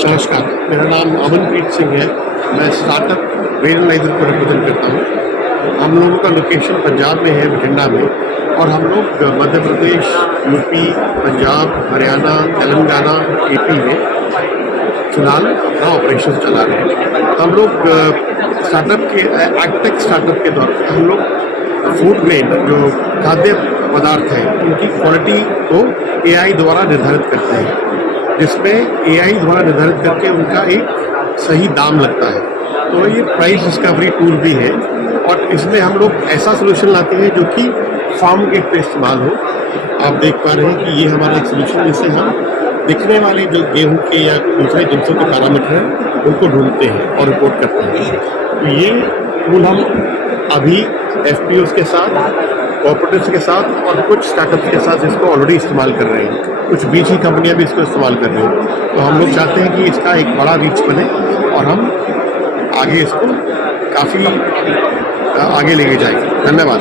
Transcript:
नमस्कार, मेरा नाम अमनप्रीत सिंह है। मैं स्टार्टअप रेल लाइजर को रिप्रेजेंट करता हूँ। हम लोगों का लोकेशन पंजाब में है, बठिंडा में, और हम लोग मध्य प्रदेश, यूपी, पंजाब, हरियाणा, तेलंगाना, एपी में फिलहाल अपना ऑपरेशन चला रहे हैं। हम लोग स्टार्टअप के एग्टेक स्टार्टअप के दौरान हम लोग फूड ग्रेन जो खाद्य पदार्थ हैं उनकी क्वालिटी को एआई द्वारा निर्धारित करते हैं, जिसमें एआई द्वारा निर्धारित करके उनका एक सही दाम लगता है। तो ये प्राइस डिस्कवरी टूल भी है और इसमें हम लोग ऐसा सोल्यूशन लाते हैं जो कि फार्म गेट पे इस्तेमाल हो। आप देख पा रहे हैं कि ये हमारा एक सोल्यूशन, जिससे हम दिखने वाले जो गेहूं के या दूसरे जिनसों के पैरामीटर हैं उनको ढूंढते हैं और रिपोर्ट करते हैं। तो ये टूल हम अभी एफपीओस के साथ, कोऑपरेटिव्स के साथ और कुछ स्टार्टअप्स के साथ इसको ऑलरेडी इस्तेमाल कर रहे हैं। कुछ बीच ही कंपनियां भी इसको इस्तेमाल कर रही हैं। तो हम लोग चाहते हैं कि इसका एक बड़ा रीच बने और हम आगे इसको काफ़ी आगे लेके जाएंगे। धन्यवाद।